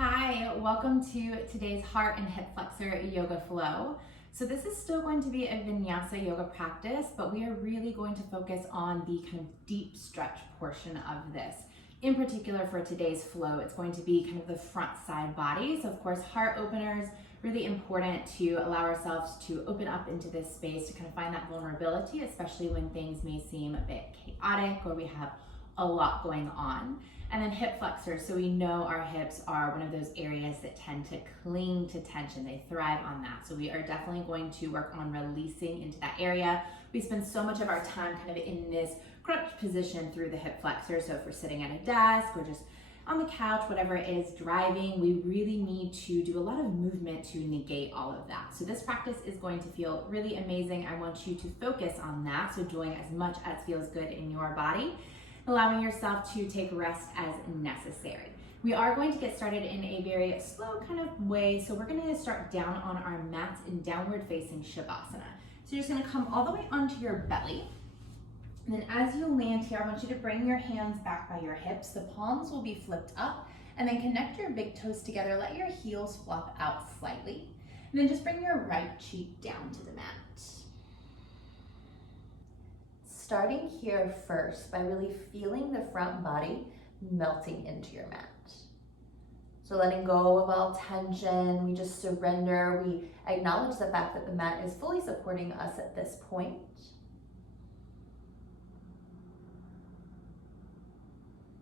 Hi, welcome to today's heart and hip flexor yoga flow. So this is still going to be a Vinyasa yoga practice, but we are really going to focus on the kind of deep stretch portion of this. In particular for today's flow, it's going to be kind of the front side body. So of course, heart openers, really important to allow ourselves to open up into this space to kind of find that vulnerability, especially when things may seem a bit chaotic or we have a lot going on. And then hip flexors, so we know our hips are one of those areas that tend to cling to tension. They thrive on that. So we are definitely going to work on releasing into that area. We spend so much of our time kind of in this crunch position through the hip flexors. So if we're sitting at a desk or just on the couch, whatever it is, driving, we really need to do a lot of movement to negate all of that. So this practice is going to feel really amazing. I want you to focus on that. So doing as much as feels good in your body, allowing yourself to take rest as necessary. We are going to get started in a very slow kind of way. So we're going to start down on our mats in downward facing Shavasana. So you're just going to come all the way onto your belly. And then as you land here, I want you to bring your hands back by your hips. The palms will be flipped up, and then connect your big toes together. Let your heels flop out slightly. And then just bring your right cheek down to the mat. Starting here first by really feeling the front body melting into your mat. So letting go of all tension, we just surrender. We acknowledge the fact that the mat is fully supporting us at this point.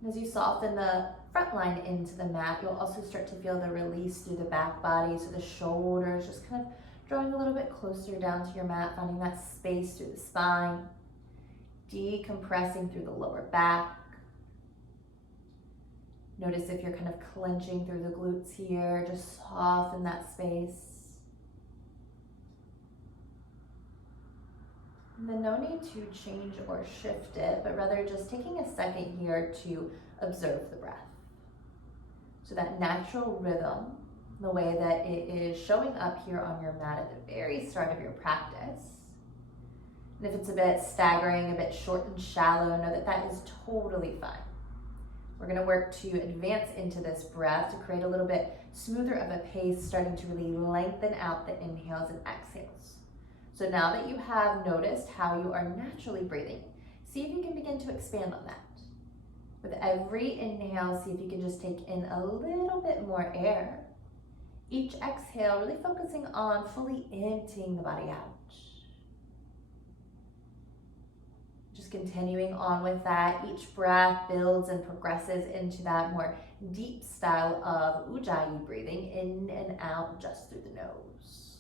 As you soften the front line into the mat, you'll also start to feel the release through the back body. So the shoulders just kind of drawing a little bit closer down to your mat, finding that space through the spine. Decompressing through the lower back. Notice if you're kind of clenching through the glutes here, just soften that space. And then no need to change or shift it, but rather just taking a second here to observe the breath. So that natural rhythm, the way that it is showing up here on your mat at the very start of your practice. And if it's a bit staggering, a bit short and shallow, know that that is totally fine. We're going to work to advance into this breath to create a little bit smoother of a pace, starting to really lengthen out the inhales and exhales. So now that you have noticed how you are naturally breathing, see if you can begin to expand on that. With every inhale, see if you can just take in a little bit more air. Each exhale, really focusing on fully emptying the body out. Just continuing on with that, each breath builds and progresses into that more deep style of Ujjayi breathing, in and out just through the nose.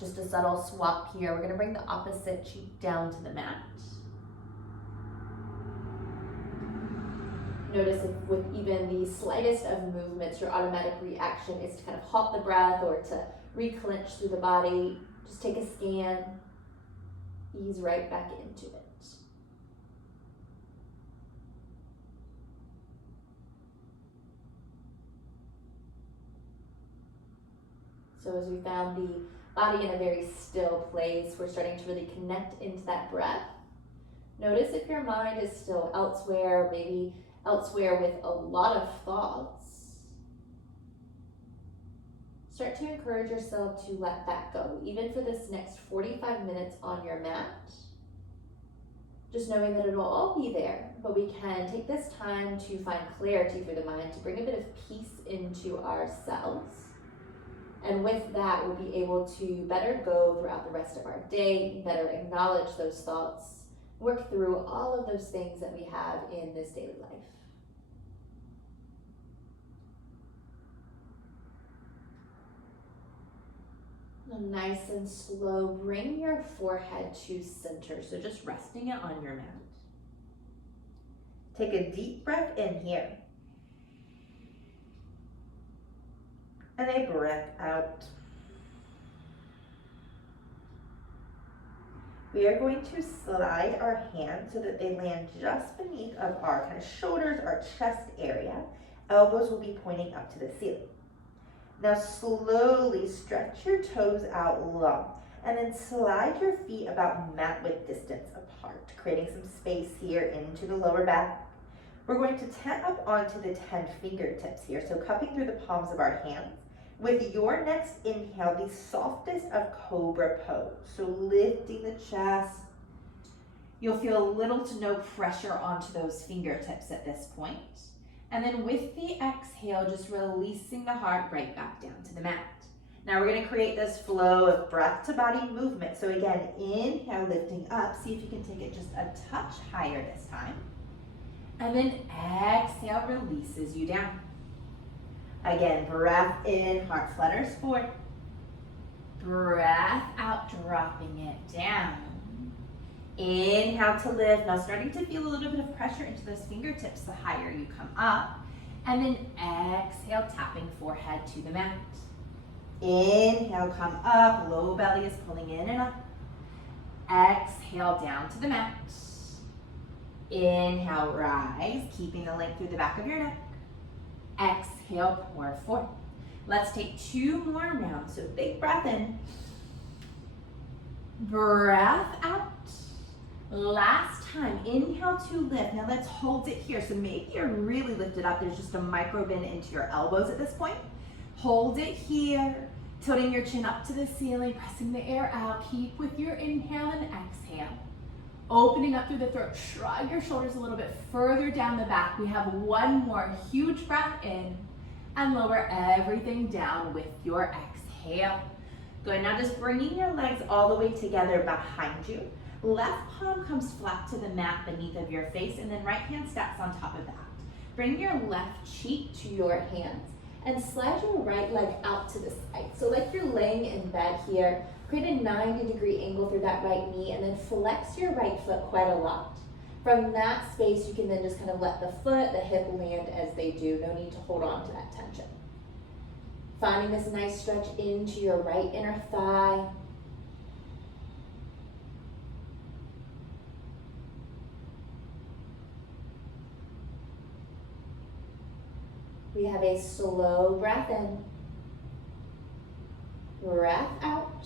Just a subtle swap here. We're going to bring the opposite cheek down to the mat. Notice if with even the slightest of movements, your automatic reaction is to kind of halt the breath or to re-clench through the body. Just take a scan. Ease right back into it. So as we found the body in a very still place, we're starting to really connect into that breath. Notice if your mind is still elsewhere, maybe elsewhere with a lot of thoughts. Start to encourage yourself to let that go, even for this next 45 minutes on your mat. Just knowing that it'll all be there, but we can take this time to find clarity through the mind, to bring a bit of peace into ourselves. And with that, we'll be able to better go throughout the rest of our day, better acknowledge those thoughts, work through all of those things that we have in this daily life. Nice and slow, bring your forehead to center. So just resting it on your mat. Take a deep breath in here. And a breath out. We are going to slide our hands so that they land just beneath of our kind of shoulders, our chest area. Elbows will be pointing up to the ceiling. Now slowly stretch your toes out long and then slide your feet about mat width distance apart, creating some space here into the lower back. We're going to tent up onto the 10 fingertips here, so cupping through the palms of our hands. With your next inhale, the softest of cobra pose. So lifting the chest. You'll feel little to no pressure onto those fingertips at this point. And then with the exhale, just releasing the heart right back down to the mat. Now we're going to create this flow of breath to body movement. So again, inhale, lifting up. See if you can take it just a touch higher this time. And then exhale, releases you down. Again, breath in, heart flutters forward. Breath out, dropping it down. Inhale to lift. Now starting to feel a little bit of pressure into those fingertips the higher you come up. And then exhale, tapping forehead to the mat. Inhale, come up. Low belly is pulling in and up. Exhale, down to the mat. Inhale, rise, keeping the length through the back of your neck. Exhale, pour forward. Let's take 2 more rounds. So big breath in. Breath out. Last time, inhale to lift. Now let's hold it here. So maybe you're really lifted up. There's just a micro bend into your elbows at this point. Hold it here. Tilting your chin up to the ceiling, pressing the air out. Keep with your inhale and exhale. Opening up through the throat, shrug your shoulders a little bit further down the back. We have 1 more huge breath in and lower everything down with your exhale. Good, now just bringing your legs all the way together behind you. Left palm comes flat to the mat beneath of your face, and then right hand stacks on top of that. Bring your left cheek to your hands and slide your right leg out to the side. So like you're laying in bed here, create a 90-degree angle through that right knee and then flex your right foot quite a lot. From that space, you can then just kind of let the foot, the hip land as they do. No need to hold on to that tension. Finding this nice stretch into your right inner thigh. We have a slow breath in. Breath out.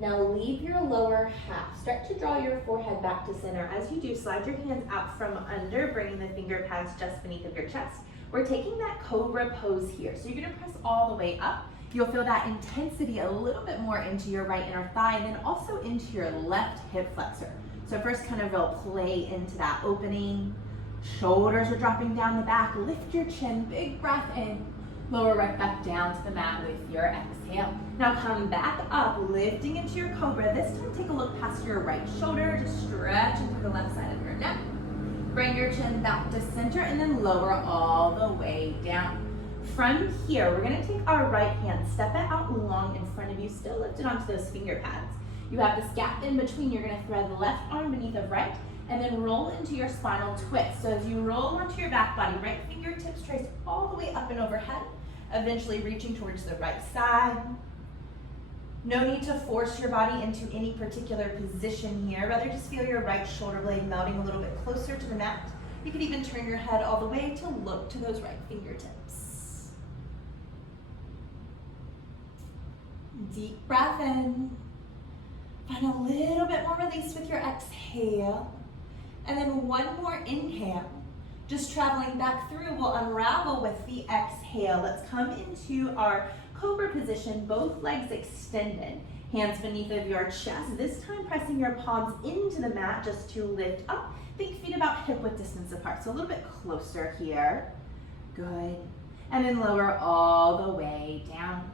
Now leave your lower half. Start to draw your forehead back to center. As you do, slide your hands out from under, bringing the finger pads just beneath of your chest. We're taking that cobra pose here. So you're gonna press all the way up. You'll feel that intensity a little bit more into your right inner thigh and then also into your left hip flexor. So first kind of will play into that opening. Shoulders are dropping down the back. Lift your chin, big breath in. Lower right back down to the mat with your exhale. Now come back up, lifting into your cobra. This time take a look past your right shoulder, just stretch into the left side of your neck. Bring your chin back to center and then lower all the way down. From here, we're gonna take our right hand, step it out long in front of you, still lifted onto those finger pads. You have this gap in between. You're gonna thread the left arm beneath of right and then roll into your spinal twist. So as you roll onto your back body, right fingertips trace all the way up and overhead, eventually reaching towards the right side. No need to force your body into any particular position here. Rather just feel your right shoulder blade melting a little bit closer to the mat. You could even turn your head all the way to look to those right fingertips. Deep breath in. Find a little bit more release with your exhale. And then 1 more inhale. Just traveling back through, we'll unravel with the exhale. Let's come into our cobra position, both legs extended, hands beneath of your chest. This time pressing your palms into the mat just to lift up. Think feet about hip width distance apart, so a little bit closer here. Good. And then lower all the way down.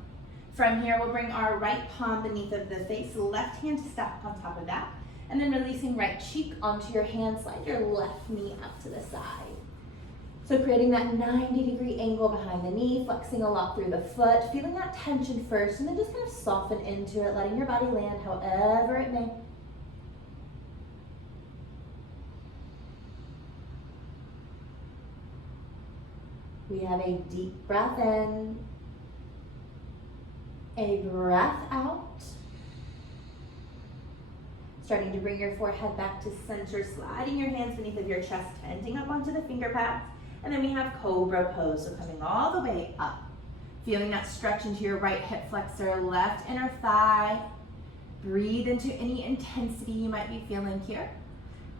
From here, we'll bring our right palm beneath of the face, left hand to stack on top of that, and then releasing right cheek onto your hand, slide your left knee up to the side. So creating that 90-degree angle behind the knee, flexing a lot through the foot, feeling that tension first, and then just kind of soften into it, letting your body land however it may. We have a deep breath in, a breath out. Starting to bring your forehead back to center, sliding your hands beneath of your chest, tenting up onto the finger pads. And then we have cobra pose, so coming all the way up. Feeling that stretch into your right hip flexor, left inner thigh. Breathe into any intensity you might be feeling here.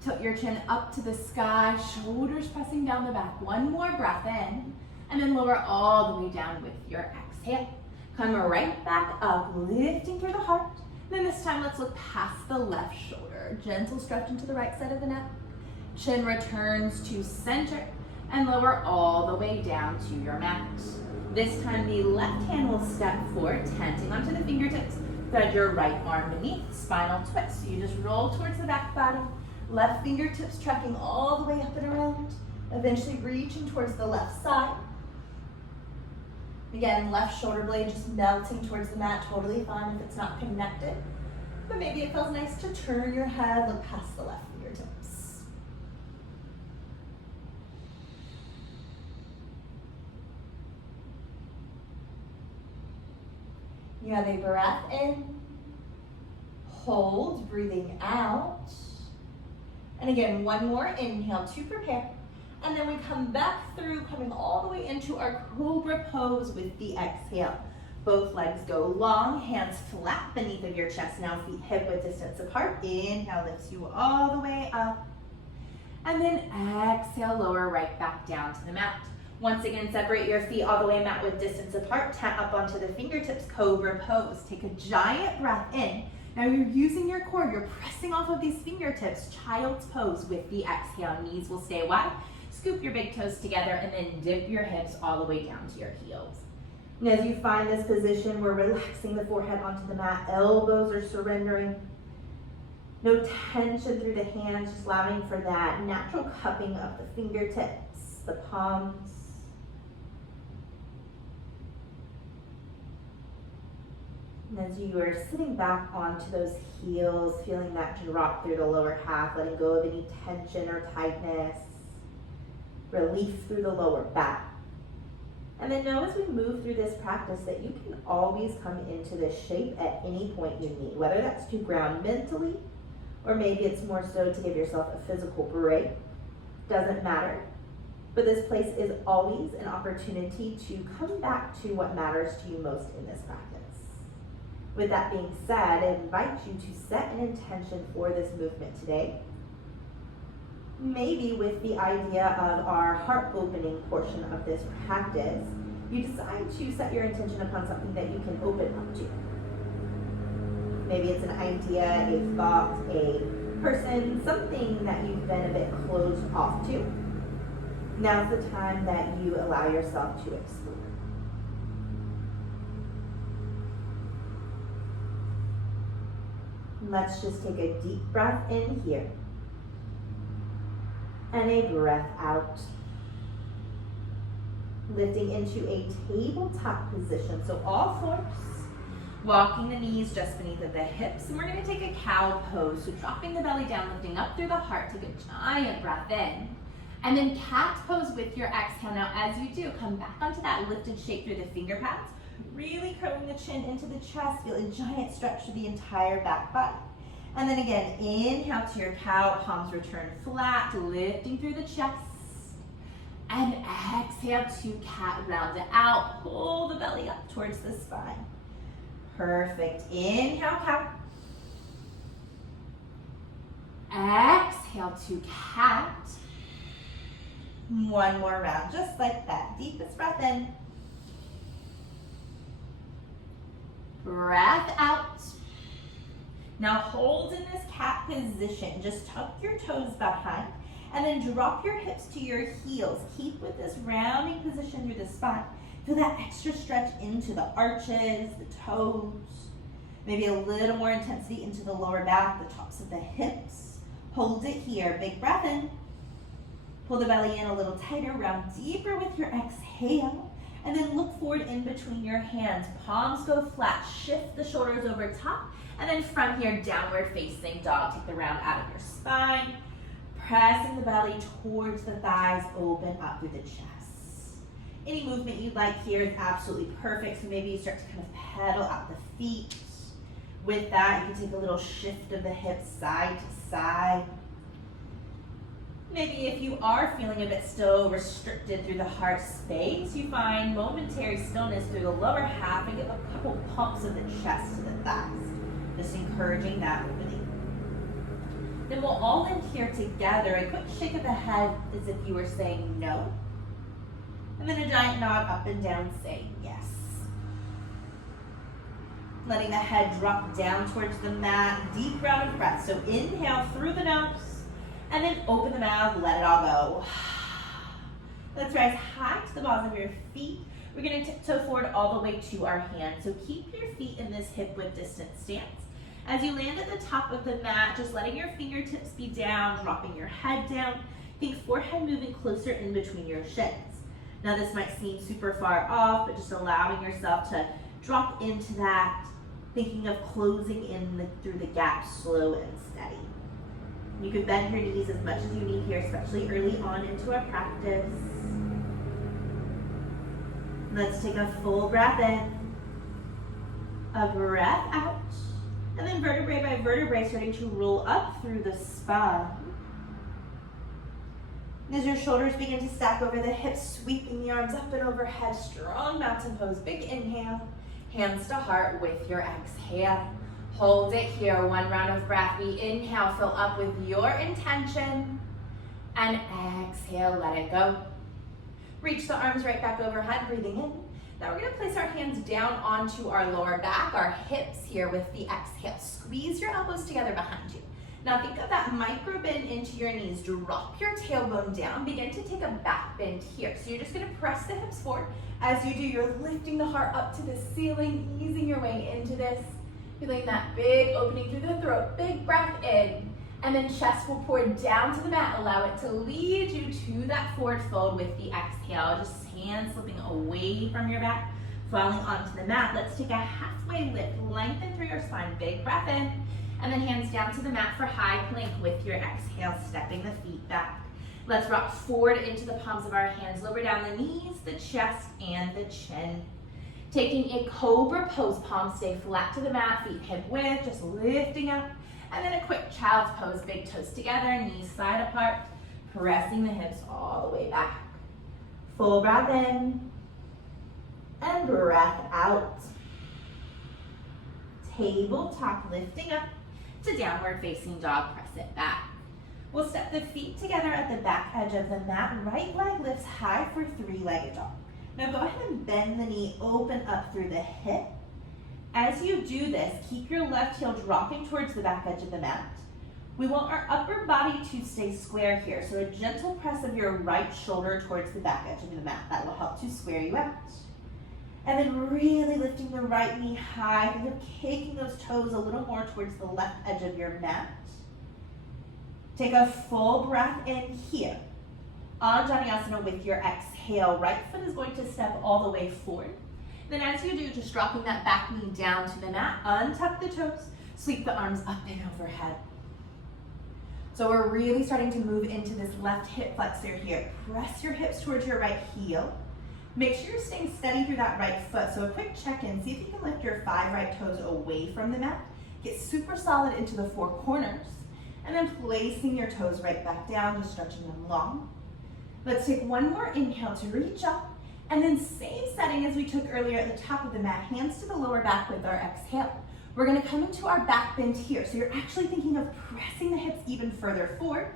Tilt your chin up to the sky, shoulders pressing down the back. One more breath in, and then lower all the way down with your exhale. Come right back up, lifting through the heart. Then this time, let's look past the left shoulder. Gentle stretch into the right side of the neck. Chin returns to center, and lower all the way down to your mat. This time, the left hand will step forward, tenting onto the fingertips. Thread your right arm beneath, spinal twist. So you just roll towards the back body. Left fingertips tracking all the way up and around. Eventually reaching towards the left side. Again, left shoulder blade just melting towards the mat, totally fine if it's not connected. But maybe it feels nice to turn your head, look past the left fingertips. You have a breath in, hold, breathing out. And again, one more inhale to prepare. And then we come back through, coming all the way into our cobra pose with the exhale. Both legs go long, hands flat beneath of your chest. Now feet hip width distance apart. Inhale lifts you all the way up. And then exhale, lower right back down to the mat. Once again, separate your feet all the way mat width distance apart. Tap up onto the fingertips, cobra pose. Take a giant breath in. Now you're using your core, you're pressing off of these fingertips, child's pose with the exhale. Knees will stay wide. Scoop your big toes together and then dip your hips all the way down to your heels. And as you find this position, we're relaxing the forehead onto the mat. Elbows are surrendering. No tension through the hands, just allowing for that natural cupping of the fingertips, the palms. And as you are sitting back onto those heels, feeling that drop through the lower half, letting go of any tension or tightness. Relief through the lower back. And then know as we move through this practice that you can always come into this shape at any point you need, whether that's to ground mentally, or maybe it's more so to give yourself a physical break. Doesn't matter. But this place is always an opportunity to come back to what matters to you most in this practice. With that being said, I invite you to set an intention for this movement today. Maybe with the idea of our heart opening portion of this practice, you decide to set your intention upon something that you can open up to. Maybe it's an idea, a thought, a person, something that you've been a bit closed off to. Now's the time that you allow yourself to explore. Let's just take a deep breath in here. And a breath out. Lifting into a tabletop position. So all fours. Walking the knees just beneath of the hips. And we're going to take a cow pose. So dropping the belly down, lifting up through the heart. Take a giant breath in. And then cat pose with your exhale. Now as you do, come back onto that lifted shape through the finger pads. Really curling the chin into the chest. Feel a giant stretch through the entire back body. And then again, inhale to your cow, palms return flat, lifting through the chest. And exhale to cat, round it out, pull the belly up towards the spine. Perfect. Inhale, cow. Exhale to cat. One more round, just like that. Deepest breath in. Breath out. Now hold in this cat position. Just tuck your toes behind and then drop your hips to your heels. Keep with this rounding position through the spine. Feel that extra stretch into the arches, the toes. Maybe a little more intensity into the lower back, the tops of the hips. Hold it here. Big breath in. Pull the belly in a little tighter, round deeper with your exhale. And then look forward in between your hands. Palms go flat. Shift the shoulders over top. And then from here, downward facing dog. Take the round out of your spine. Pressing the belly towards the thighs, open up through the chest. Any movement you'd like here is absolutely perfect. So maybe you start to kind of pedal out the feet. With that, you can take a little shift of the hips side to side. Maybe if you are feeling a bit still restricted through the heart space, you find momentary stillness through the lower half and give a couple pumps of the chest to the thighs. Just encouraging that opening. Then we'll all end here together. A quick shake of the head as if you were saying no. And then a giant nod up and down saying yes. Letting the head drop down towards the mat. Deep round of breath. So inhale through the nose. And then open the mouth, let it all go. Let's rise high to the balls of your feet. We're going to tiptoe forward all the way to our hands. So keep your feet in this hip width distance stance. As you land at the top of the mat, just letting your fingertips be down, dropping your head down. Think forehead moving closer in between your shins. Now this might seem super far off, but just allowing yourself to drop into that, thinking of closing in through the gap, slow and steady. You can bend your knees as much as you need here, especially early on into our practice. Let's take a full breath in, a breath out, and then vertebrae by vertebrae starting to roll up through the spine. As your shoulders begin to stack over the hips, sweeping the arms up and overhead, strong mountain pose, big inhale, hands to heart with your exhale. Hold it here, one round of breath. We inhale, fill up with your intention, and exhale, let it go. Reach the arms right back overhead, breathing in. Now we're gonna place our hands down onto our lower back, our hips here with the exhale. Squeeze your elbows together behind you. Now think of that micro bend into your knees. Drop your tailbone down. Begin to take a back bend here. So you're just gonna press the hips forward. As you do, you're lifting the heart up to the ceiling, easing your way into this. Feeling that big opening through the throat. Big breath in. And then chest will pour down to the mat. Allow it to lead you to that forward fold with the exhale. Just hands slipping away from your back, falling onto the mat. Let's take a halfway lift. Lengthen through your spine. Big breath in. And then hands down to the mat for high plank with your exhale, stepping the feet back. Let's rock forward into the palms of our hands. Lower down the knees, the chest, and the chin. Taking a cobra pose, palms stay flat to the mat, feet hip width, just lifting up. And then a quick child's pose, big toes together, knees side apart, pressing the hips all the way back. Full breath in, and breath out. Tabletop, lifting up to downward facing dog, press it back. We'll step the feet together at the back edge of the mat. Right leg lifts high for three-legged dog. Now go ahead and bend the knee, open up through the hip. As you do this, keep your left heel dropping towards the back edge of the mat. We want our upper body to stay square here, so a gentle press of your right shoulder towards the back edge of the mat. That will help to square you out. And then really lifting the right knee high, think of caking those toes a little more towards the left edge of your mat. Take a full breath in here. Anjaneyasana with your exhale. Right foot is going to step all the way forward. Then as you do, just dropping that back knee down to the mat, untuck the toes, sweep the arms up and overhead. So we're really starting to move into this left hip flexor here. Press your hips towards your right heel. Make sure you're staying steady through that right foot. So a quick check-in, see if you can lift your 5 right toes away from the mat. Get super solid into the 4 corners. And then placing your toes right back down, just stretching them long. Let's take one more inhale to reach up. And then same setting as we took earlier at the top of the mat, hands to the lower back with our exhale. We're gonna come into our back bend here. So you're actually thinking of pressing the hips even further forward,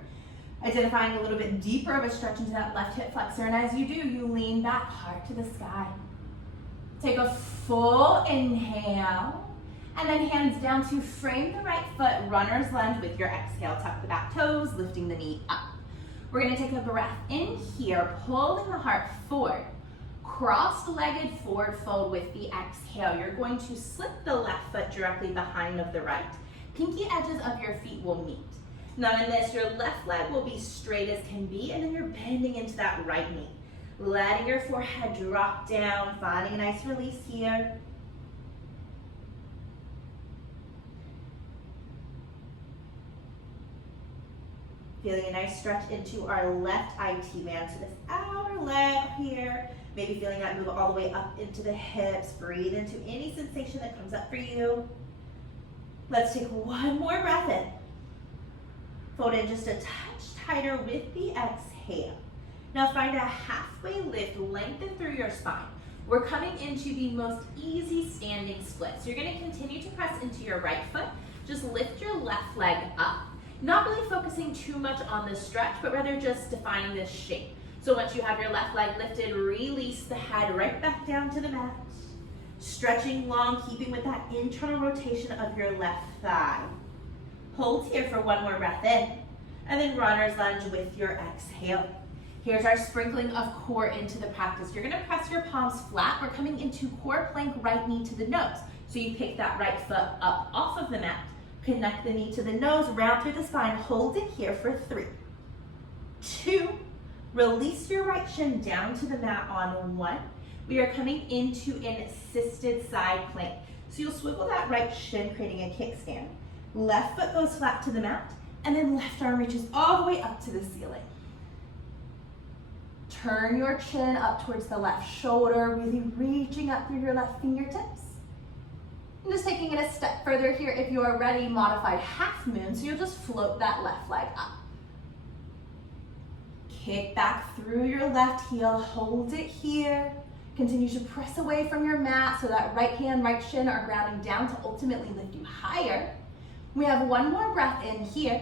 identifying a little bit deeper of a stretch into that left hip flexor. And as you do, you lean back, heart to the sky. Take a full inhale, and then hands down to frame the right foot, runner's lunge with your exhale. Tuck the back toes, lifting the knee up. We're gonna take a breath in here, pulling the heart forward. Cross-legged forward fold with the exhale. You're going to slip the left foot directly behind of the right. Pinky edges of your feet will meet. Now in this, your left leg will be straight as can be, and then you're bending into that right knee. Letting your forehead drop down, finding a nice release here. Feeling a nice stretch into our left IT band. So this outer leg here, maybe feeling that move all the way up into the hips. Breathe into any sensation that comes up for you. Let's take one more breath in. Fold in just a touch tighter with the exhale. Now find a halfway lift, lengthen through your spine. We're coming into the most easy standing split. So you're gonna continue to press into your right foot. Just lift your left leg up. Not really focusing too much on the stretch, but rather just defining this shape. So once you have your left leg lifted, release the head right back down to the mat. Stretching long, keeping with that internal rotation of your left thigh. Hold here for one more breath in, and then runner's lunge with your exhale. Here's our sprinkling of core into the practice. You're gonna press your palms flat. We're coming into core plank, right knee to the nose. So you pick that right foot up off of the mat, connect the knee to the nose, round through the spine, hold it here for 3, 2, release your right shin down to the mat on 1. We are coming into an assisted side plank. So you'll swivel that right shin, creating a kickstand. Left foot goes flat to the mat, and then left arm reaches all the way up to the ceiling. Turn your chin up towards the left shoulder, really reaching up through your left fingertips. And just taking it a step further here, if you are ready, modified half moon, so you'll just float that left leg up. Kick back through your left heel, hold it here. Continue to press away from your mat so that right hand, right shin are grounding down to ultimately lift you higher. We have one more breath in here.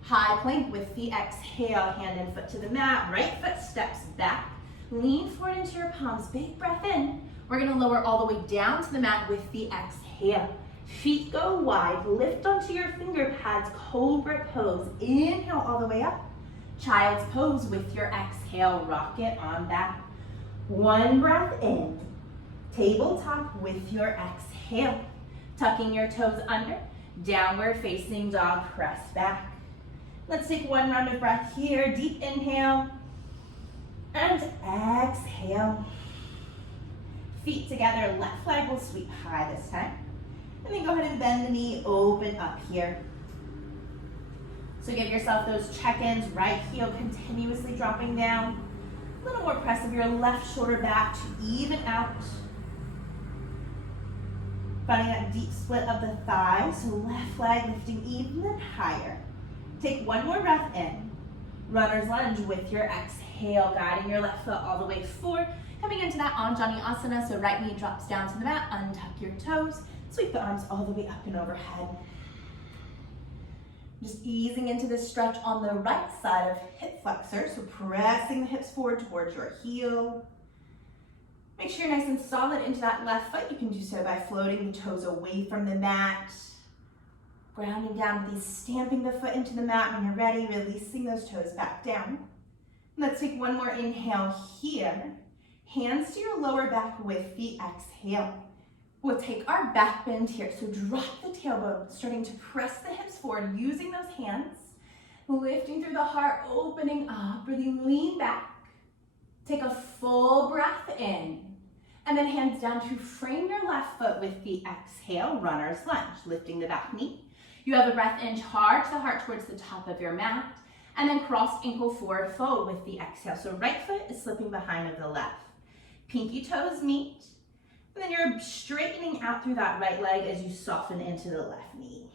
High plank with the exhale, hand and foot to the mat, right foot steps back. Lean forward into your palms, big breath in. We're gonna lower all the way down to the mat with the exhale. Feet go wide, lift onto your finger pads, cobra pose. Inhale all the way up. Child's pose with your exhale, rock it on back. One breath in, tabletop with your exhale. Tucking your toes under, downward facing dog, press back. Let's take one round of breath here. Deep inhale and exhale. Feet together, left leg will sweep high this time. And then go ahead and bend the knee, open up here. So give yourself those check-ins, right heel continuously dropping down. A little more press of your left shoulder back to even out. Finding that deep split of the thighs, so left leg lifting even higher. Take one more breath in. Runner's lunge with your exhale, guiding your left foot all the way forward. Coming into that Anjali Asana, so right knee drops down to the mat, untuck your toes, sweep the arms all the way up and overhead. Just easing into this stretch on the right side of hip flexor, so pressing the hips forward towards your heel. Make sure you're nice and solid into that left foot. You can do so by floating the toes away from the mat. Grounding down, please stamping the foot into the mat. When you're ready, releasing those toes back down. Let's take one more inhale here. Hands to your lower back with the exhale. We'll take our back bend here. So drop the tailbone, starting to press the hips forward, using those hands. Lifting through the heart, opening up, really lean back. Take a full breath in. And then hands down to frame your left foot with the exhale, runner's lunge, lifting the back knee. You have a breath in, charge the heart towards the top of your mat, and then cross ankle forward fold with the exhale. So right foot is slipping behind of the left. Pinky toes meet, and then you're straightening out through that right leg as you soften into the left knee.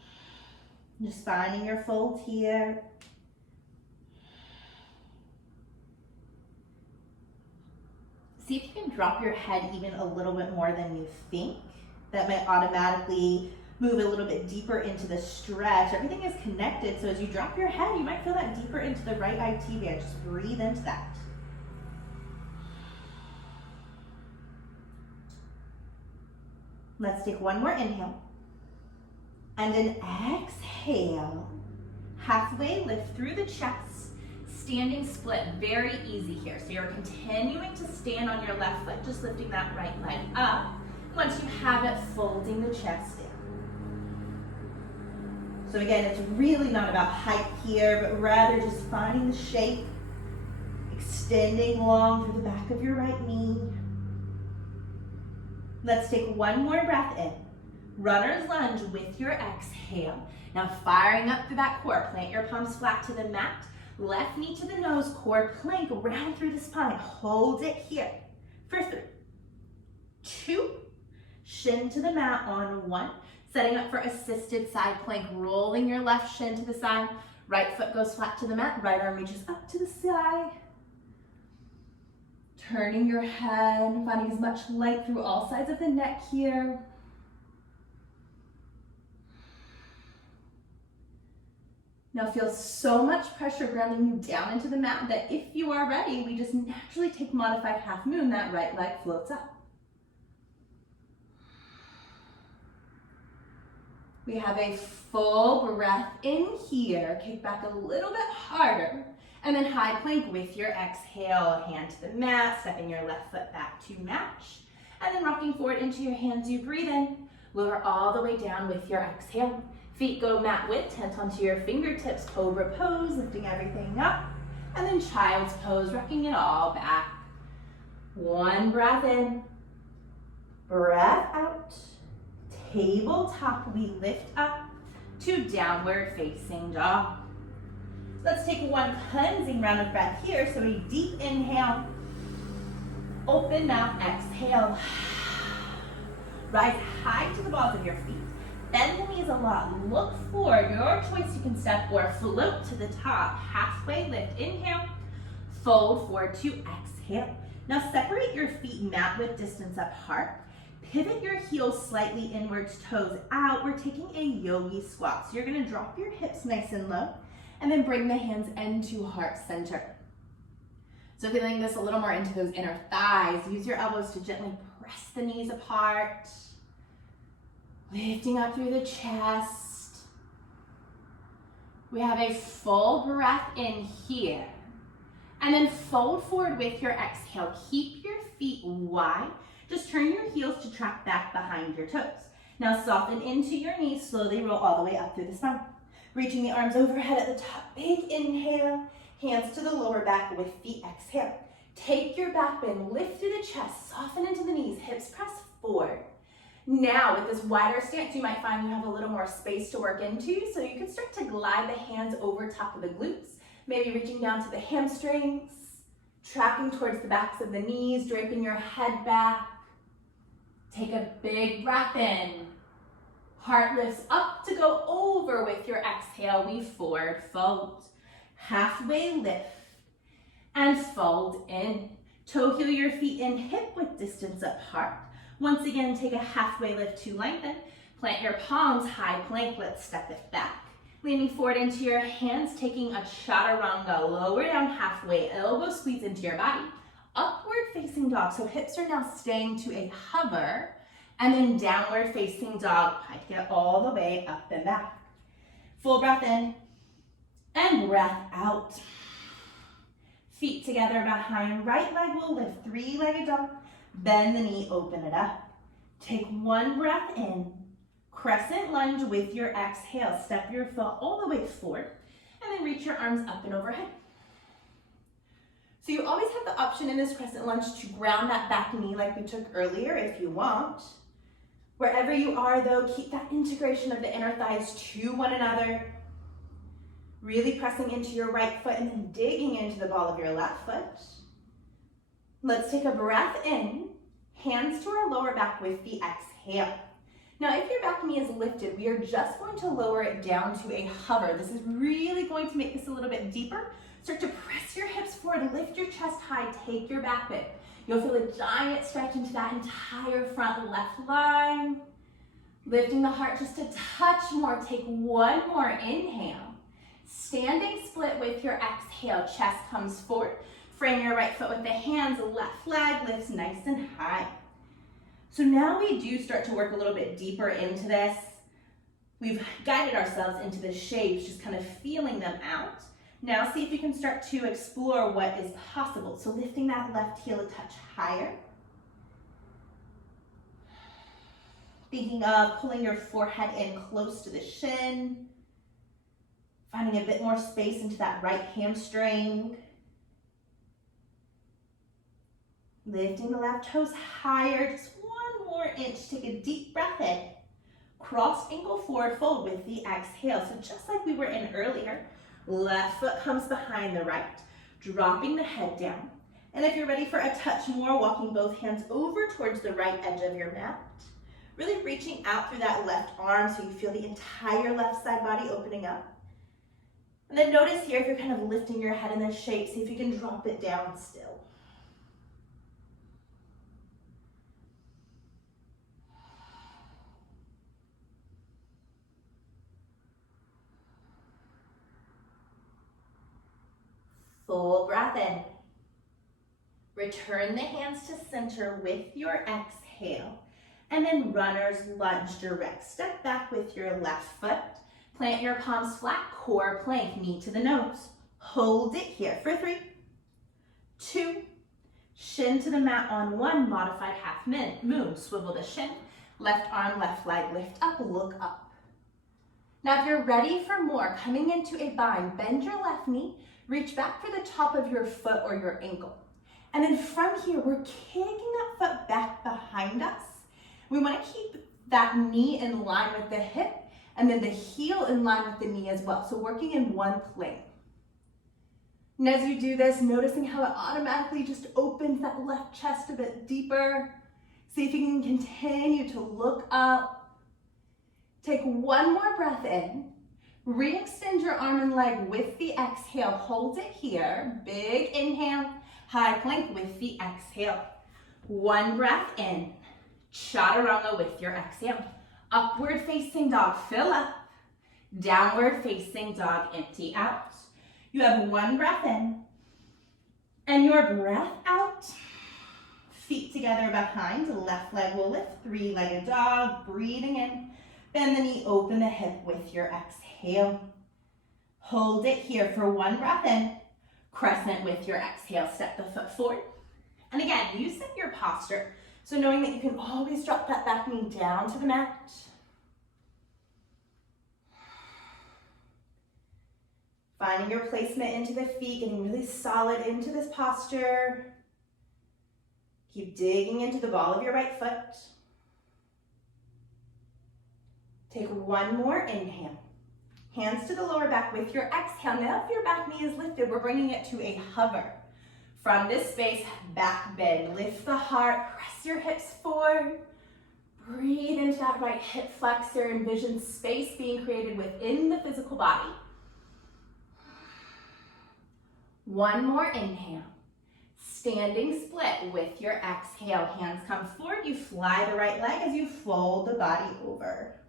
Just finding your fold here. See if you can drop your head even a little bit more than you think. That might automatically move a little bit deeper into the stretch. Everything is connected, so as you drop your head, you might feel that deeper into the right IT band. Just breathe into that. Let's take one more inhale. And an exhale. Halfway lift through the chest. Standing split, very easy here. So you're continuing to stand on your left foot, just lifting that right leg up. Once you have it, folding the chest in. So again, it's really not about height here, but rather just finding the shape, extending long through the back of your right knee. Let's take one more breath in. Runner's lunge with your exhale. Now firing up through that core, plant your palms flat to the mat. Left knee to the nose, core plank, round through the spine. Hold it here for 3, 2, shin to the mat on 1. Setting up for assisted side plank, rolling your left shin to the side. Right foot goes flat to the mat, right arm reaches up to the side. Turning your head, finding as much length through all sides of the neck here. Now feel so much pressure grounding you down into the mat that if you are ready, we just naturally take modified half moon, that right leg floats up. We have a full breath in here, kick back a little bit harder, and then high plank with your exhale, hand to the mat, stepping your left foot back to match, and then rocking forward into your hands, you breathe in, lower all the way down with your exhale. Feet go mat width, hands onto your fingertips, cobra pose, lifting everything up, and then child's pose, rocking it all back. One breath in, breath out, tabletop, we lift up to downward facing dog. Let's take one cleansing round of breath here, so a deep inhale, open mouth, exhale. Rise high to the balls of your feet. Bend the knees a lot. Look forward. Your choice, you can step or float to the top. Halfway lift. Inhale. Fold forward to exhale. Now separate your feet mat width distance apart. Pivot your heels slightly inwards, toes out. We're taking a yogi squat. So you're going to drop your hips nice and low and then bring the hands into heart center. So feeling this a little more into those inner thighs, use your elbows to gently press the knees apart. Lifting up through the chest. We have a full breath in here. And then fold forward with your exhale. Keep your feet wide. Just turn your heels to track back behind your toes. Now soften into your knees. Slowly roll all the way up through the spine. Reaching the arms overhead at the top. Big inhale. Hands to the lower back with the exhale. Take your back bend. Lift through the chest. Soften into the knees. Hips press forward. Now, with this wider stance, you might find you have a little more space to work into, so you can start to glide the hands over top of the glutes, maybe reaching down to the hamstrings, tracking towards the backs of the knees, draping your head back. Take a big breath in. Heart lifts up to go over with your exhale. We forward fold. Halfway lift and fold in. Toe heel your feet in hip width distance apart. Once again, take a halfway lift to lengthen. Plant your palms, high plank. Let's step it back. Leaning forward into your hands, taking a chaturanga. Lower down halfway, elbow squeeze into your body. Upward facing dog. So hips are now staying to a hover. And then downward facing dog. Pike it all the way up and back. Full breath in and breath out. Feet together behind. Right leg will lift. Three-legged dog. Bend the knee, open it up. Take one breath in. Crescent lunge with your exhale. Step your foot all the way forward and then reach your arms up and overhead. So you always have the option in this crescent lunge to ground that back knee like we took earlier if you want. Wherever you are though, keep that integration of the inner thighs to one another. Really pressing into your right foot and then digging into the ball of your left foot. Let's take a breath in, hands to our lower back with the exhale. Now, if your back knee is lifted, we are just going to lower it down to a hover. This is really going to make this a little bit deeper. Start to press your hips forward, lift your chest high, take your back bend. You'll feel a giant stretch into that entire front left line. Lifting the heart just a touch more. Take one more inhale. Standing split with your exhale, chest comes forward. Frame your right foot with the hands, left leg lifts nice and high. So now we do start to work a little bit deeper into this. We've guided ourselves into the shapes, just kind of feeling them out. Now see if you can start to explore what is possible. So lifting that left heel a touch higher. Thinking of pulling your forehead in close to the shin. Finding a bit more space into that right hamstring. Lifting the left toes higher, just one more inch. Take a deep breath in. Cross ankle forward fold with the exhale. So just like we were in earlier, left foot comes behind the right, dropping the head down. And if you're ready for a touch more, walking both hands over towards the right edge of your mat. Really reaching out through that left arm so you feel the entire left side body opening up. And then notice here if you're kind of lifting your head in this shape, see if you can drop it down still. Full breath in. Return the hands to center with your exhale. And then runner's lunge, direct step back with your left foot. Plant your palms flat, core plank, knee to the nose. Hold it here for 3, 2, shin to the mat on 1, modified half moon. Swivel the shin, left arm, left leg, lift up, look up. Now if you're ready for more, coming into a bind, bend your left knee, reach back for the top of your foot or your ankle. And then from here, we're kicking that foot back behind us. We want to keep that knee in line with the hip and then the heel in line with the knee as well. So working in one plane. And as you do this, noticing how it automatically just opens that left chest a bit deeper. See if you can continue to look up. Take one more breath in. Re-extend your arm and leg with the exhale. Hold it here. Big inhale. High plank with the exhale. One breath in. Chaturanga with your exhale. Upward facing dog, fill up. Downward facing dog, empty out. You have one breath in. And your breath out. Feet together behind, left leg will lift. Three-legged dog, breathing in. Bend the knee, open the hip with your exhale. Hold it here for one breath in. Crescent with your exhale, step the foot forward. And again, you set your posture. So knowing that you can always drop that back knee down to the mat. Finding your placement into the feet, getting really solid into this posture. Keep digging into the ball of your right foot. Take one more inhale. Hands to the lower back with your exhale. Now if your back knee is lifted, we're bringing it to a hover. From this space, back bend. Lift the heart, press your hips forward. Breathe into that right hip flexor. Envision space being created within the physical body. One more inhale. Standing split with your exhale. Hands come forward. You fly the right leg as you fold the body over.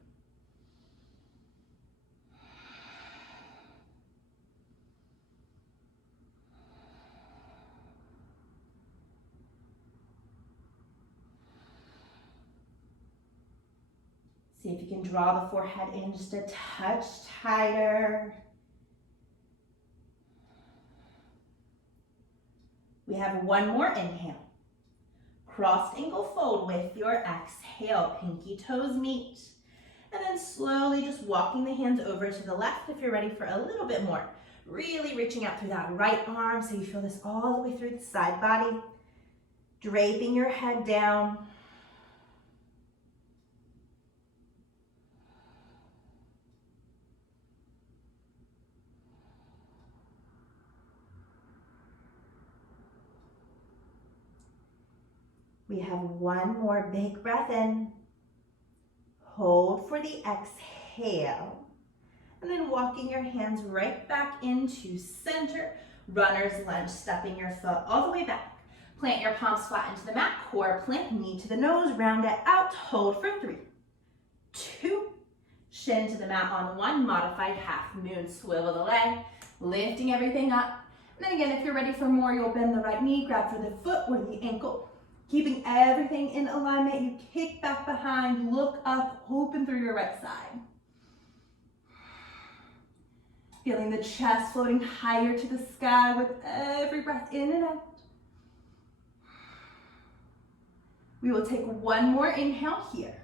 See if you can draw the forehead in just a touch tighter. We have one more inhale. Crossed ankle fold with your exhale. Pinky toes meet. And then slowly just walking the hands over to the left if you're ready for a little bit more. Really reaching out through that right arm so you feel this all the way through the side body. Draping your head down. We have one more big breath in. Hold for the exhale. And then walking your hands right back into center. Runner's lunge, stepping your foot all the way back. Plant your palms flat into the mat. Core plank, knee to the nose. Round it out. Hold for 3, 2. Shin to the mat on 1. Modified half moon. Swivel the leg. Lifting everything up. And then again, if you're ready for more, you'll bend the right knee. Grab for the foot or the ankle. Keeping everything in alignment, you kick back behind, look up, open through your right side. Feeling the chest floating higher to the sky with every breath in and out. We will take one more inhale here.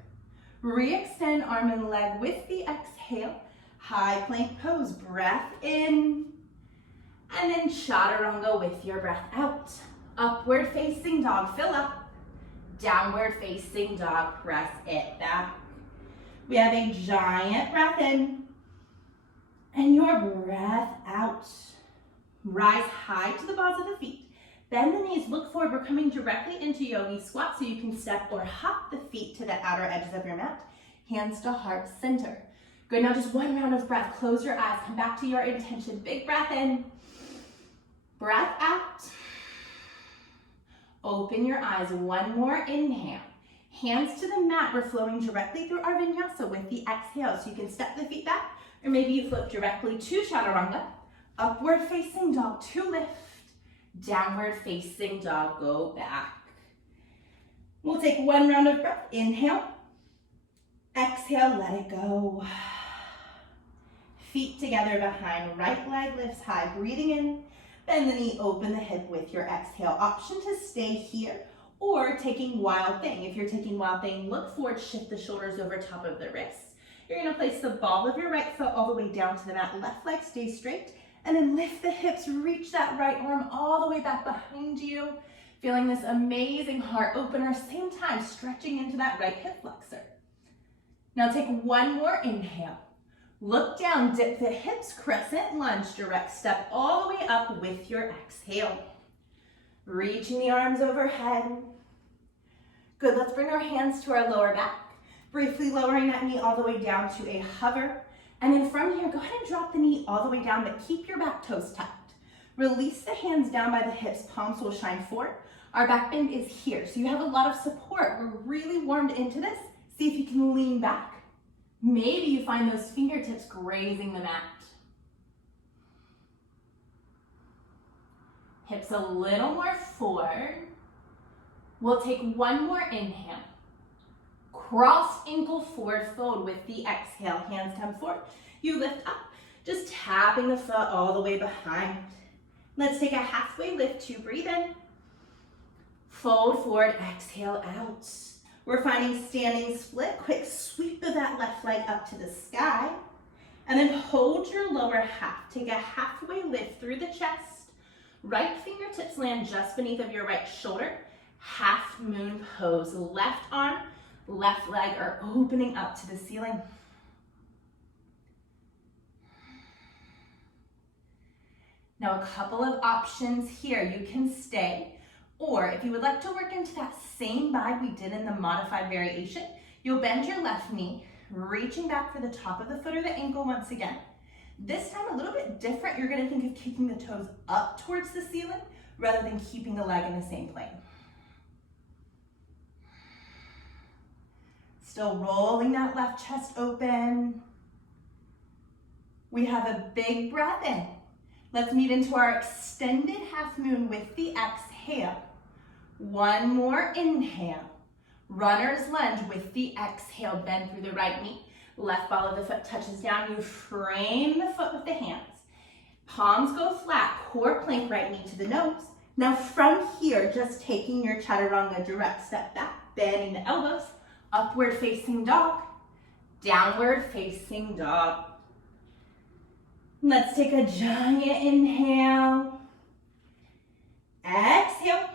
Re-extend arm and leg with the exhale. High plank pose, breath in. And then chaturanga with your breath out. Upward facing dog, fill up. Downward facing dog, press it back. We have a giant breath in. And your breath out. Rise high to the balls of the feet. Bend the knees, look forward. We're coming directly into yogi squat so you can step or hop the feet to the outer edges of your mat. Hands to heart center. Good, now just one round of breath. Close your eyes, come back to your intention. Big breath in. Breath out. Open your eyes, one more inhale. Hands to the mat, we're flowing directly through our vinyasa with the exhale. So you can step the feet back, or maybe you flip directly to chaturanga. Upward facing dog to lift. Downward facing dog, go back. We'll take one round of breath. Inhale. Exhale, let it go. Feet together behind, right leg lifts high. Breathing in, bend the knee, open the hip with your exhale. Option to stay here or taking wild thing. If you're taking wild thing, look forward, shift the shoulders over top of the wrists. You're gonna place the ball of your right foot all the way down to the mat. Left leg stays straight, and then lift the hips, reach that right arm all the way back behind you. Feeling this amazing heart opener, same time stretching into that right hip flexor. Now take one more inhale. Look down, dip the hips, crescent lunge, direct step all the way up with your exhale. Reaching the arms overhead. Good, let's bring our hands to our lower back. Briefly lowering that knee all the way down to a hover. And then from here, go ahead and drop the knee all the way down, but keep your back toes tucked. Release the hands down by the hips, palms will shine forward. Our back bend is here, so you have a lot of support. We're really warmed into this. See if you can lean back. Maybe you find those fingertips grazing the mat. Hips a little more forward. We'll take one more inhale. Cross ankle forward fold with the exhale. Hands come forward. You lift up, just tapping the foot all the way behind. Let's take a halfway lift to breathe in. Fold forward, exhale out. We're finding standing split. Quick sweep of that left leg up to the sky. And then hold your lower half. Take a halfway lift through the chest. Right fingertips land just beneath of your right shoulder. Half moon pose. Left arm, left leg are opening up to the ceiling. Now a couple of options here. You can stay, or if you would like to work into that same vibe we did in the modified variation, you'll bend your left knee, reaching back for the top of the foot or the ankle once again. This time a little bit different. You're gonna think of kicking the toes up towards the ceiling rather than keeping the leg in the same plane. Still rolling that left chest open. We have a big breath in. Let's meet into our extended half moon with the exhale. One more inhale. Runner's lunge with the exhale. Bend through the right knee. Left ball of the foot touches down. You frame the foot with the hands. Palms go flat. Core plank, right knee to the nose. Now from here, just taking your chaturanga, direct step back, bending the elbows. Upward facing dog. Downward facing dog. Let's take a giant inhale. Exhale.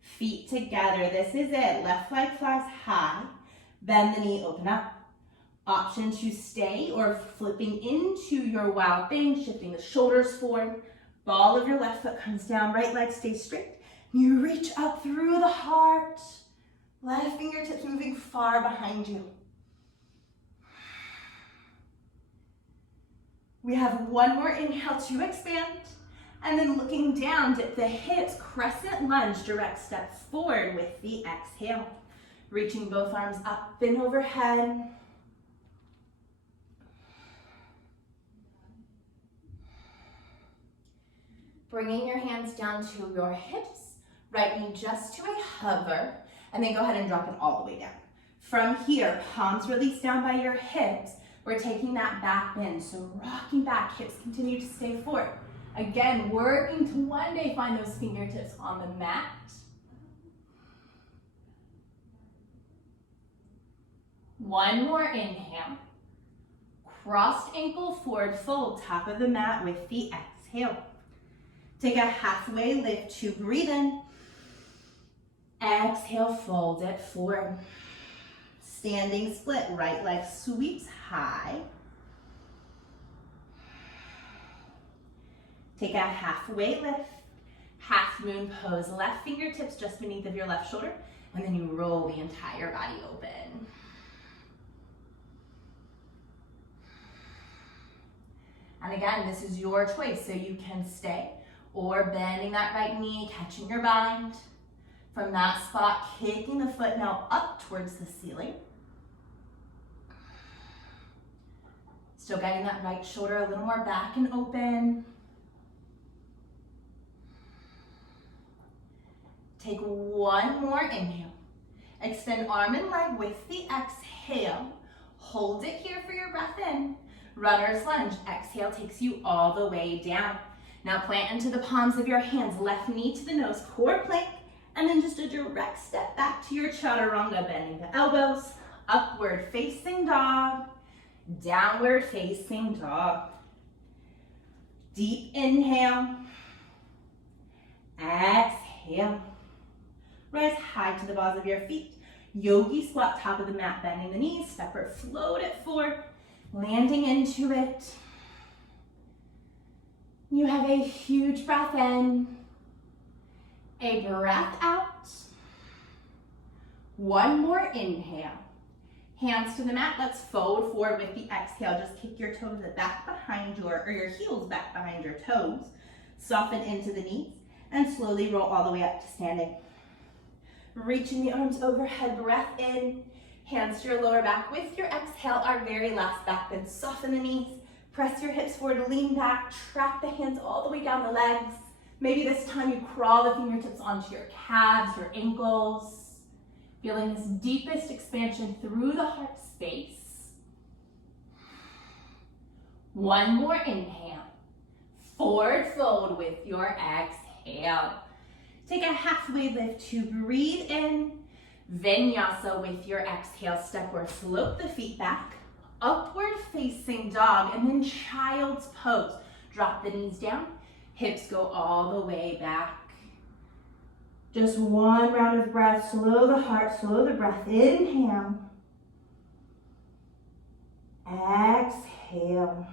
Feet together. This is it. Left leg flies high. Bend the knee, open up. Option to stay or flipping into your wild thing, shifting the shoulders forward. Ball of your left foot comes down. Right leg stays straight. You reach up through the heart. Left fingertips moving far behind you. We have one more inhale to expand, and then looking down, dip the hips, crescent lunge, direct step forward with the exhale. Reaching both arms up and overhead. Bringing your hands down to your hips, right knee just to a hover, and then go ahead and drop it all the way down. From here, palms release down by your hips. We're taking that back bend, so rocking back, hips continue to stay forward. Again, working to one day find those fingertips on the mat. One more inhale. Crossed ankle forward fold, top of the mat with the exhale. Take a halfway lift to breathe in. Exhale, fold it forward. Standing split, right leg sweeps high. Take a halfway lift, half moon pose, left fingertips just beneath of your left shoulder, and then you roll the entire body open. And again, this is your choice, so you can stay or bending that right knee, catching your bind. From that spot, kicking the foot now up towards the ceiling. Still getting that right shoulder a little more back and open. Take one more inhale. Extend arm and leg with the exhale. Hold it here for your breath in. Runner's lunge. Exhale takes you all the way down. Now plant into the palms of your hands. Left knee to the nose, core plank. And then just a direct step back to your chaturanga, bending the elbows. Upward facing dog. Downward facing dog. Deep inhale. Exhale. Rise high to the balls of your feet. Yogi squat, top of the mat, bending the knees. Step or float it forward. Landing into it. You have a huge breath in. A breath out. One more inhale. Hands to the mat. Let's fold forward with the exhale. Just kick your toes back behind your heels back behind your toes. Soften into the knees and slowly roll all the way up to standing. Reaching the arms overhead, breath in. Hands to your lower back. With your exhale, our very last back bend. Soften the knees. Press your hips forward, lean back. Track the hands all the way down the legs. Maybe this time you crawl the fingertips onto your calves, your ankles. Feeling this deepest expansion through the heart space. One more inhale. Forward fold with your exhale. Take a halfway lift to breathe in. Vinyasa with your exhale. Step or slope the feet back. Upward facing dog and then child's pose. Drop the knees down. Hips go all the way back. Just one round of breath. Slow the heart, slow the breath. Inhale. Exhale.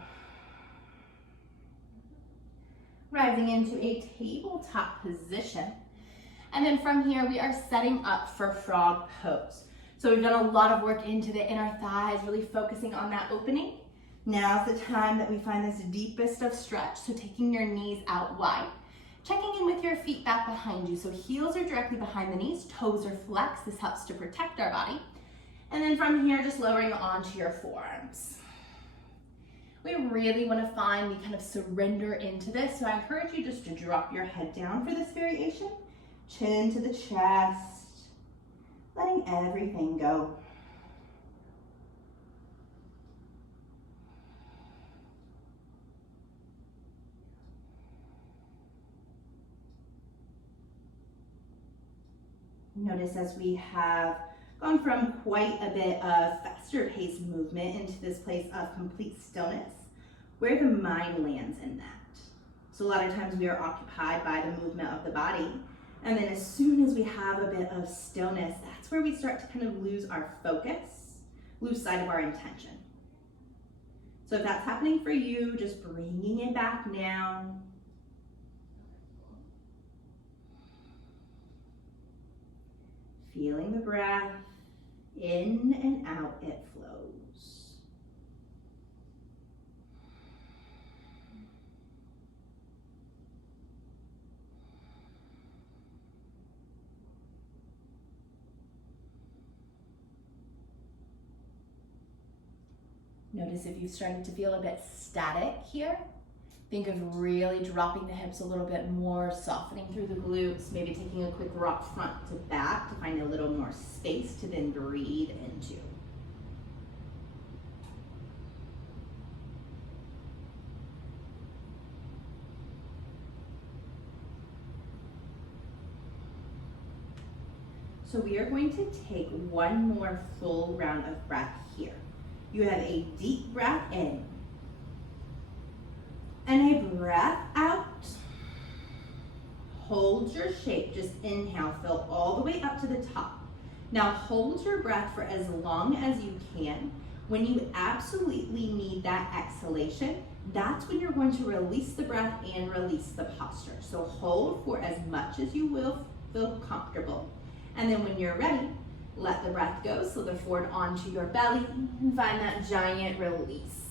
Rising into a tabletop position. And then from here, we are setting up for frog pose. So we've done a lot of work into the inner thighs, really focusing on that opening. Now's the time that we find this deepest of stretch. So taking your knees out wide. Checking in with your feet back behind you. So heels are directly behind the knees, toes are flexed. This helps to protect our body. And then from here, just lowering onto your forearms. We really want to find the kind of surrender into this. So I encourage you just to drop your head down for this variation. Chin to the chest, letting everything go. Notice as we have gone from quite a bit of faster paced movement into this place of complete stillness, where the mind lands in that. So a lot of times we are occupied by the movement of the body, and then as soon as we have a bit of stillness, that's where we start to kind of lose our focus, lose sight of our intention. So if that's happening for you, just bringing it back down. Feeling the breath, in and out it flows. Notice if you started to feel a bit static here. Think of really dropping the hips a little bit more, softening through the glutes, maybe taking a quick rock front to back to find a little more space to then breathe into. So we are going to take one more full round of breath here. You have a deep breath in. And a breath out. Hold your shape, just inhale, fill all the way up to the top. Now hold your breath for as long as you can. When you absolutely need that exhalation, that's when you're going to release the breath and release the posture. So hold for as much as you will feel comfortable. And then when you're ready, let the breath go, slither forward onto your belly and find that giant release.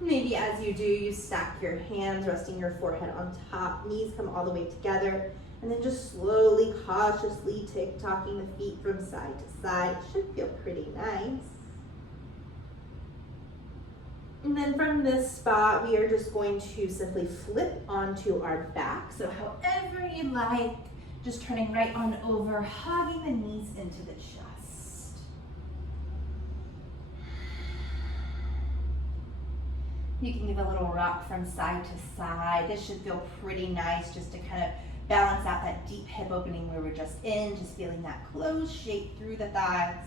Maybe as you do, you stack your hands, resting your forehead on top, knees come all the way together, and then just slowly, cautiously tick-tocking the feet from side to side. It should feel pretty nice. And then from this spot, we are just going to simply flip onto our back. So however you like, just turning right on over, hugging the knees into the chest. You can give a little rock from side to side. This should feel pretty nice just to kind of balance out that deep hip opening we were just in, just feeling that closed shape through the thighs.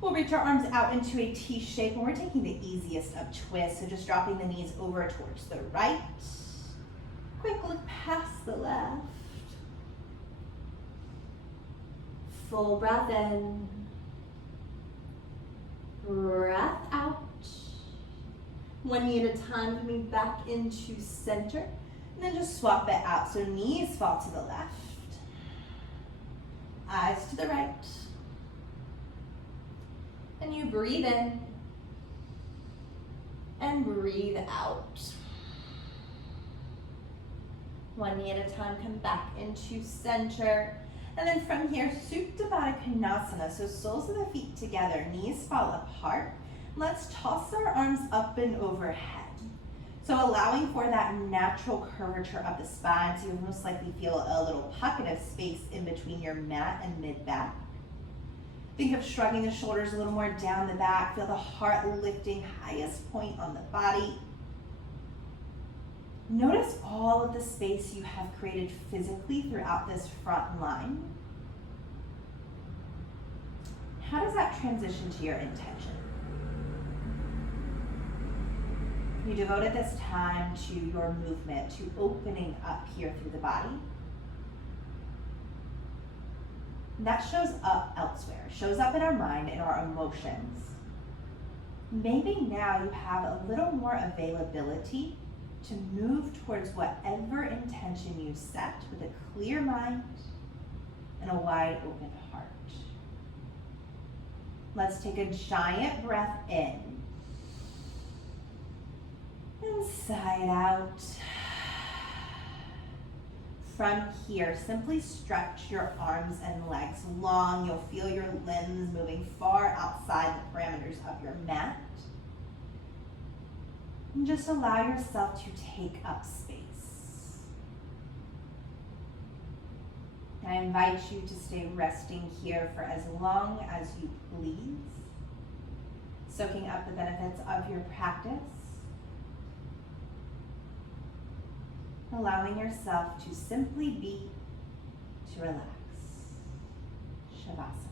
We'll reach our arms out into a T shape, and we're taking the easiest of twists, so just dropping the knees over towards the right. Quick look past the left. Full breath in. Breath out. One knee at a time, coming back into center. And then just swap it out. So knees fall to the left. Eyes to the right. And you breathe in. And breathe out. One knee at a time, come back into center. And then from here, Supta Baddha Konasana. So soles of the feet together, knees fall apart. Let's toss our arms up and overhead. So allowing for that natural curvature of the spine, so you'll most likely feel a little pocket of space in between your mat and mid-back. Think of shrugging the shoulders a little more down the back. Feel the heart lifting, highest point on the body. Notice all of the space you have created physically throughout this front line. How does that transition to your intention? You devoted this time to your movement, to opening up here through the body. That shows up elsewhere, shows up in our mind, in our emotions. Maybe now you have a little more availability to move towards whatever intention you set with a clear mind and a wide open heart. Let's take a giant breath in and sigh out. From here, simply stretch your arms and legs long. You'll feel your limbs moving far outside the parameters of your mat. And just allow yourself to take up space. And I invite you to stay resting here for as long as you please, soaking up the benefits of your practice, allowing yourself to simply be, to relax. Shavasana.